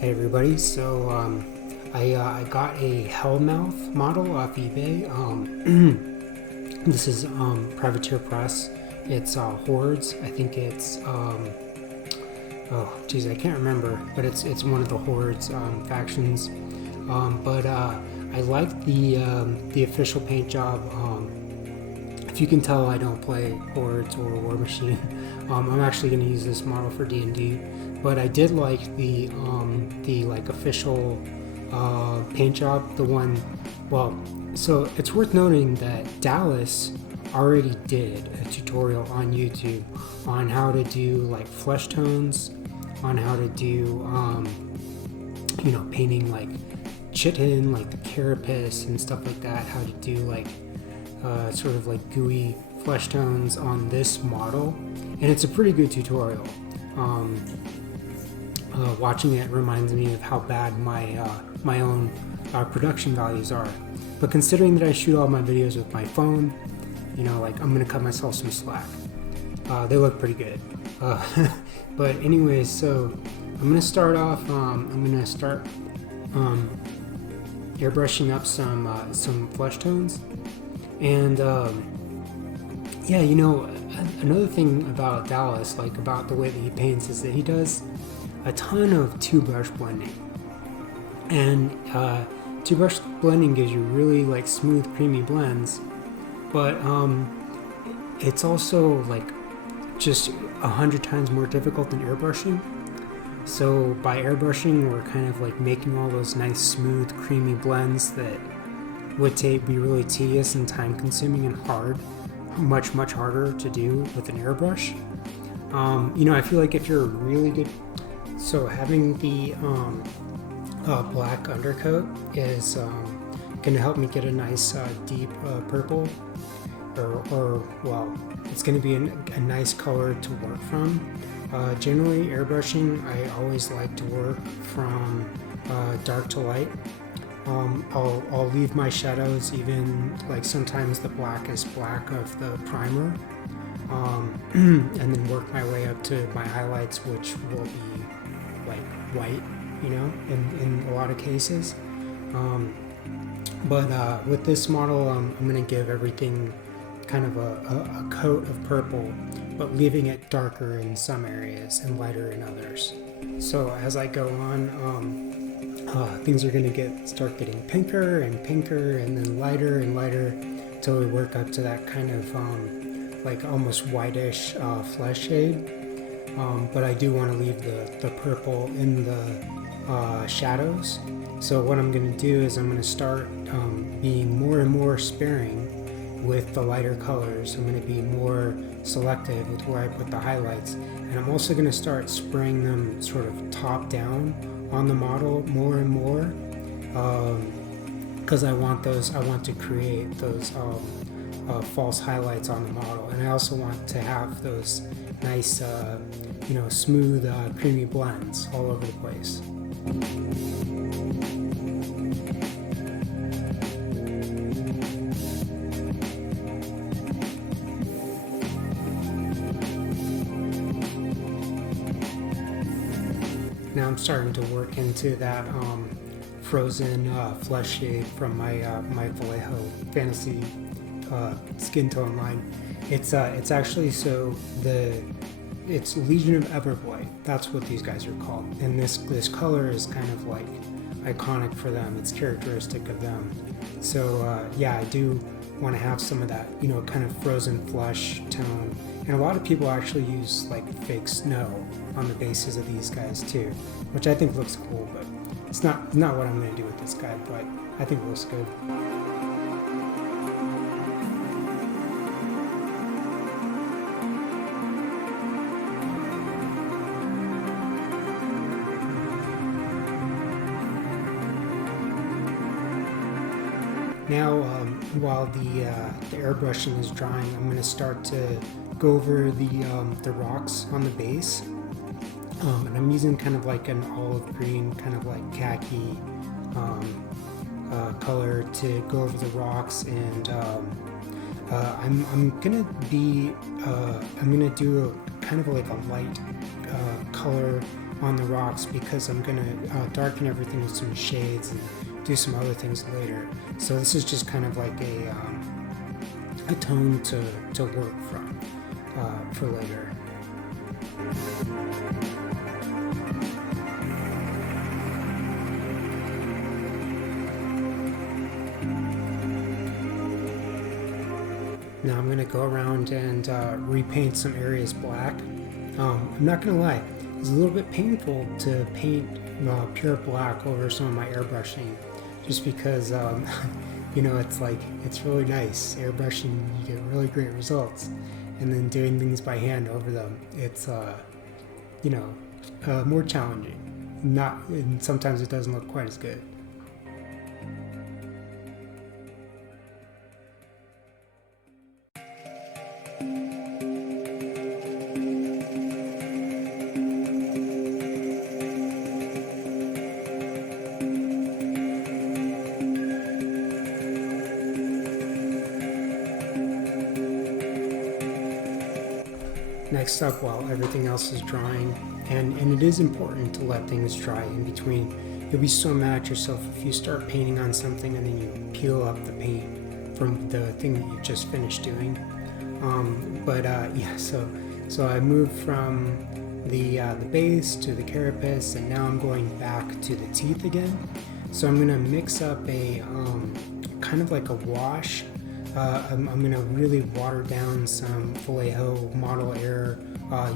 Hey everybody, so I got a Hellmouth model off eBay. This is Privateer Press. It's Hordes. I think it's oh geez, I can't remember, but it's one of the Hordes factions. But I like the official paint job. If you can tell, I don't play Hordes or War Machine. I'm actually going to use this model for D&D. But I did like the like official paint job, the one. Well, so it's worth noting that Dallas already did a tutorial on YouTube on how to do like flesh tones, on how to do painting like chitin, like the carapace and stuff like that. How to do like sort of like gooey flesh tones on this model, and it's a pretty good tutorial. Watching it reminds me of how bad my own production values are. But considering that I shoot all my videos with my phone, like I'm gonna cut myself some slack. They look pretty good. But anyways, so I'm gonna start off. I'm gonna start airbrushing up some flesh tones, and another thing about Dallas, like about the way that he paints, is that he does a ton of two-brush blending, and two-brush blending gives you really like smooth, creamy blends, but it's also like just 100 times more difficult than airbrushing. So by airbrushing, we're kind of like making all those nice, smooth, creamy blends that would be really tedious and time-consuming and hard, much harder to do with an airbrush. I feel like if you're really good. So having the black undercoat is going to help me get a nice deep purple, or it's going to be a nice color to work from. Generally, airbrushing, I always like to work from dark to light. I'll leave my shadows, even like sometimes the blackest black of the primer, and then work my way up to my highlights, which will be like white, in a lot of cases. But with this model, I'm going to give everything kind of a coat of purple, but leaving it darker in some areas and lighter in others. So as I go on, things are going to start getting pinker and pinker, and then lighter and lighter, until we work up to that kind of like almost whitish flesh shade. But I do want to leave the purple in the shadows. So what I'm going to do is I'm going to start being more and more sparing with the lighter colors. I'm going to be more selective with where I put the highlights, and I'm also going to start spraying them sort of top down on the model more and more, because I want to create those false highlights on the model, and I also want to have those nice smooth creamy blends all over the place. Now I'm starting to work into that frozen flesh shade from my Vallejo fantasy skin tone line. It's actually it's Legion of Everblight. That's what these guys are called, and this color is kind of like iconic for them. It's characteristic of them. So I do want to have some of that kind of frozen flesh tone, and a lot of people actually use like fake snow on the bases of these guys too, which I think looks cool, but it's not what I'm going to do with this guy, but I think it looks good. Now, while the airbrushing is drying, I'm going to start to go over the rocks on the base, and I'm using kind of like an olive green, kind of like khaki color to go over the rocks, and I'm gonna do a kind of like a light color on the rocks because I'm gonna darken everything with some shades and do some other things later. So this is just kind of like a tone to work from for later. Now I'm going to go around and repaint some areas black. I'm not going to lie, it's a little bit painful to paint pure black over some of my airbrushing, just because you know, it's really nice airbrushing. You get really great results, and then doing things by hand over them, it's you know, more challenging. And sometimes it doesn't look quite as good. Next up, while everything else is drying, and it is important to let things dry in between. You'll be so mad at yourself if you start painting on something and then you peel up the paint from the thing that you just finished doing. Yeah, so I moved from the base to the carapace, and now I'm going back to the teeth again. So I'm gonna mix up a kind of like a wash. I'm going to really water down some Vallejo Model Air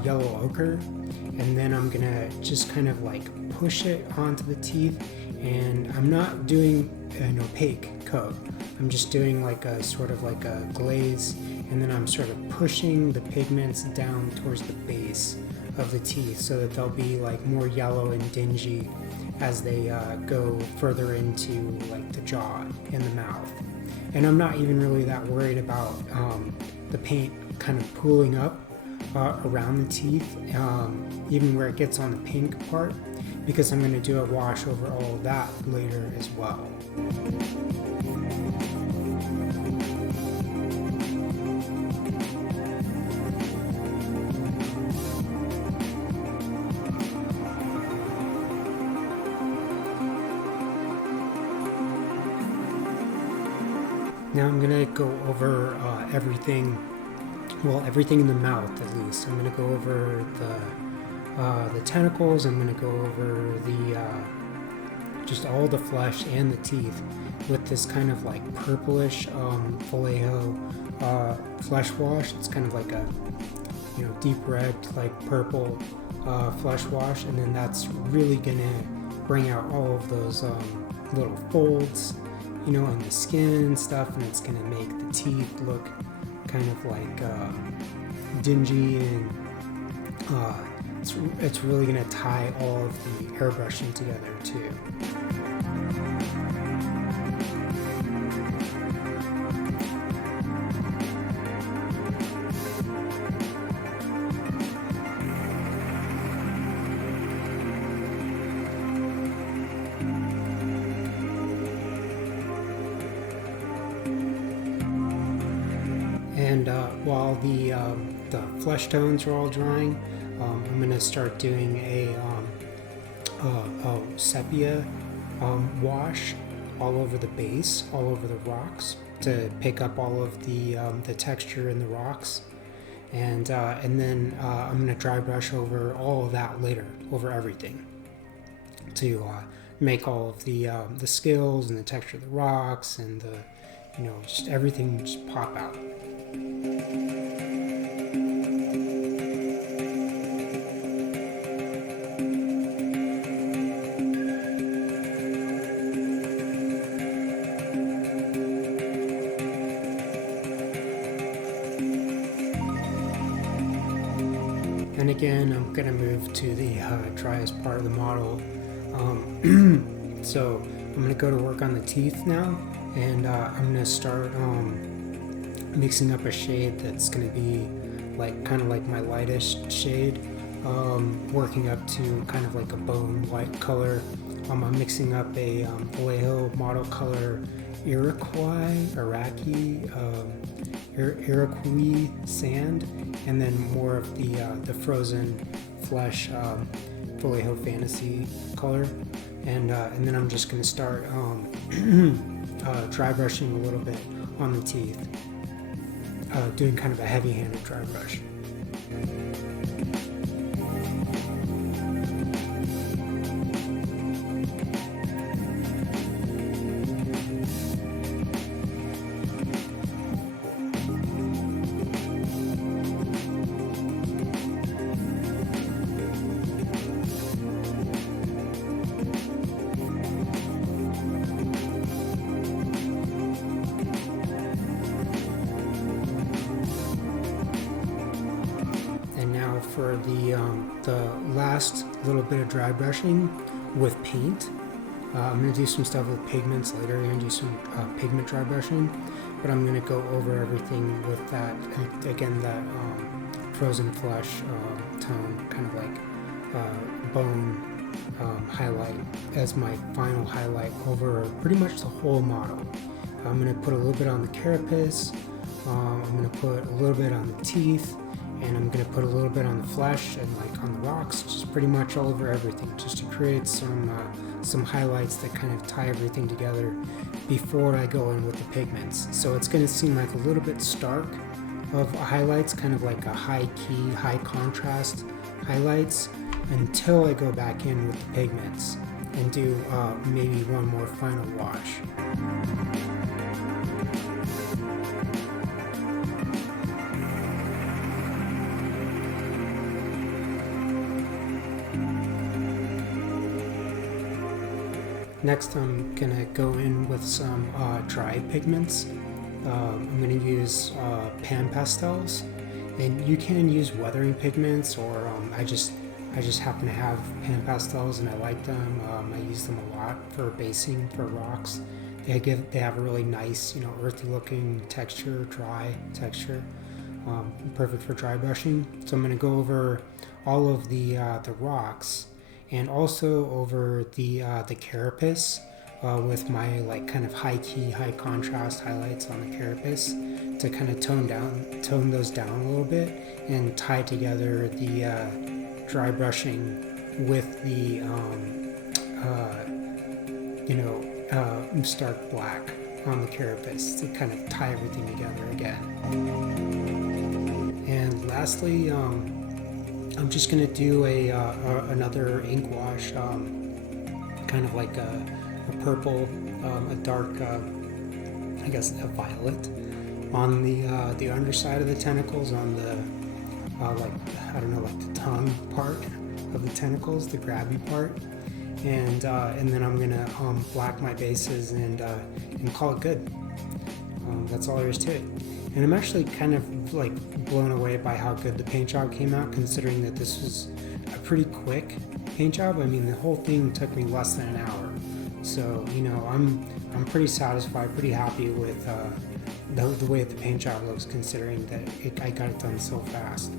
yellow ochre, and then I'm going to just kind of like push it onto the teeth, and I'm not doing an opaque coat. I'm just doing like a sort of like a glaze, and then I'm sort of pushing the pigments down towards the base of the teeth so that they'll be like more yellow and dingy as they go further into like the jaw and the mouth. And I'm not even really that worried about the paint kind of pooling up around the teeth, even where it gets on the pink part, because I'm going to do a wash over all of that later as well. Now I'm going to go over everything in the mouth at least. I'm going to go over the tentacles. I'm going to go over the just all the flesh and the teeth with this kind of like purplish Vallejo flesh wash. It's kind of like a, you know, deep red, like purple flesh wash, and then that's really going to bring out all of those little folds, you know, on the skin and stuff, and it's going to make the teeth look kind of like dingy, and it's really going to tie all of the airbrushing together too. And while the flesh tones are all drying, I'm going to start doing a sepia wash all over the base, all over the rocks, to pick up all of the texture in the rocks, and then I'm going to dry brush over all of that later, over everything, to make all of the scales and the texture of the rocks and the, you know, just everything just pop out. And again, I'm going to move to the driest part of the model. So I'm going to go to work on the teeth now, and I'm going to start mixing up a shade that's going to be like kind of like my lightest shade, working up to kind of like a bone white color. I'm mixing up a Vallejo Model Color Iroquois sand, and then more of the frozen flesh Vallejo Fantasy color, and then I'm just going to start dry brushing a little bit on the teeth, doing kind of a heavy-handed dry brush. For the last little bit of dry brushing with paint, I'm going to do some stuff with pigments later. I'm going to do some pigment dry brushing, but I'm going to go over everything with that, again, that frozen flesh tone, kind of like bone highlight as my final highlight over pretty much the whole model. I'm going to put a little bit on the carapace, I'm going to put a little bit on the teeth, and I'm going to put a little bit on the flesh and like on the rocks, just pretty much all over everything, just to create some highlights that kind of tie everything together before I go in with the pigments. So it's going to seem like a little bit stark of highlights, kind of like a high key, high contrast highlights, until I go back in with the pigments and do maybe one more final wash. Next, I'm going to go in with some dry pigments. I'm going to use pan pastels, and you can use weathering pigments, or I just happen to have pan pastels and I like them. I use them a lot for basing for rocks. They have a really nice, earthy looking texture, dry texture, perfect for dry brushing. So I'm going to go over all of the rocks, and also over the carapace with my like kind of high key, high contrast highlights on the carapace to kind of tone those down a little bit and tie together the dry brushing with the stark black on the carapace to kind of tie everything together again. And lastly, I'm just going to do another ink wash, kind of like a purple, a dark, I guess a violet, on the underside of the tentacles, on the like the tongue part of the tentacles, the grabby part, and then I'm gonna black my bases and call it good. That's all there is to it. And I'm actually kind of like blown away by how good the paint job came out, considering that this was a pretty quick paint job. I mean, the whole thing took me less than an hour. So, I'm pretty satisfied, pretty happy with the way the paint job looks, considering that I got it done so fast.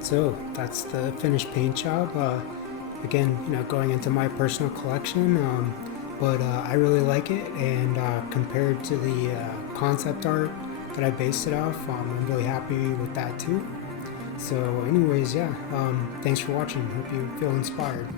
So that's the finished paint job. Again, going into my personal collection, but I really like it, and compared to the concept art that I based it off, I'm really happy with that too. So anyways, yeah, thanks for watching. Hope you feel inspired.